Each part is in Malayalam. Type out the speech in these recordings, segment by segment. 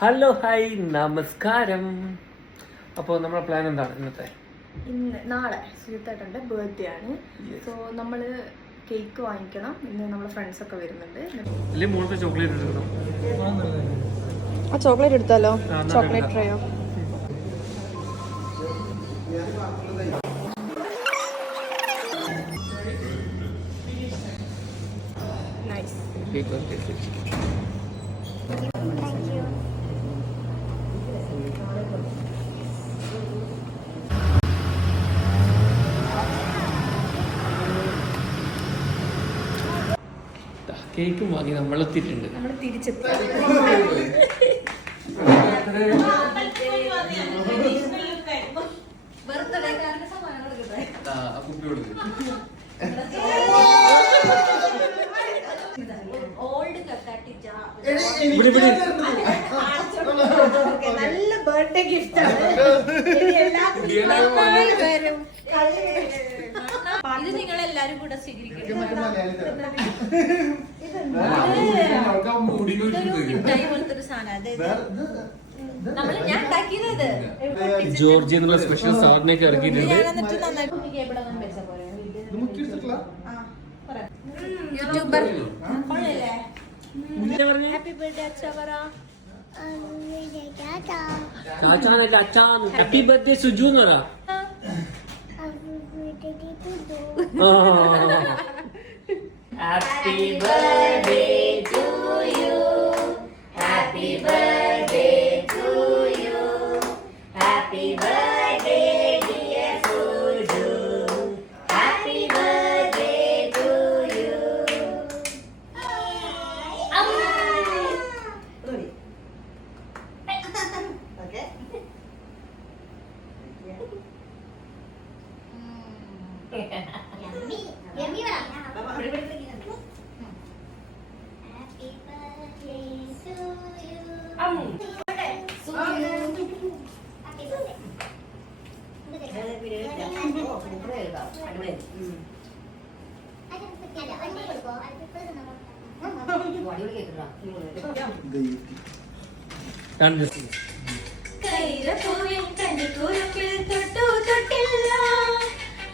ഹലോ ഹായ് നമസ്കാരം. അപ്പോൾ നമ്മുടെ പ്ലാൻ എന്താണ് ഇന്നത്തെ? നാളെ സുജിത്തേട്ടൻ്റെ ബർത്ത്ഡേ ആണ്. സോ നമ്മൾ കേക്ക് വാങ്ങിക്കണം. ഇന്ന് നമ്മുടെ ഫ്രണ്ട്സ് ഒക്കെ വരുന്നുണ്ട്. ചോക്ലേറ്റ് എടുക്കണം. ആ ചോക്ലേറ്റ് എടുത്താലോ? Chocolate trio? നൈസ്. കേക്കും വാങ്ങി നമ്മളെത്തിയിട്ടുണ്ട്. നമ്മൾ തിരിച്ചെത്തി. നല്ല ബർത്ത്ഡേ ഗിഫ്റ്റ് ആണ്. ഇത് നിങ്ങൾ എല്ലാരും കൂടെ സ്വീകരിക്കണം. ജോർജിയ എന്നുള്ള സ്പെഷ്യൽ സാറിനൊക്കെ ഇറക്കിയിട്ടുണ്ട്. യൂട്യൂബർ ഹാപ്പി ബർത്ത്ഡേ അച്ഛാ. ചാച്ചാനല്ല അച്ഛാന്ന്. ഹാപ്പി ബർത്ത്ഡേ സുജു എന്ന് പറ. Happy birthday to you. Happy birthday to you. Happy birthday dear Suju. Happy birthday to you.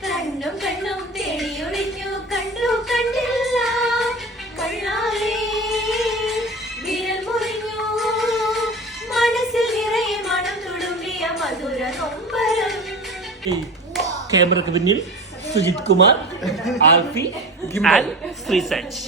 കണ്ണും കണ്ണും തേടിയൊളിഞ്ഞു കണ്ടു കണ്ടില്ല കണ്ണാലേ വിരൽ മുറിഞ്ഞു മനസ്സിൽ നിറയെ മണം തുളുമ്പിയ മധുര നൊമ്പരം. ക്യാമറക്ക് പിന്നിൽ സുജിത് കുമാർ, ആൽഫി ആൻഡ് ശ്രീസച്ച്.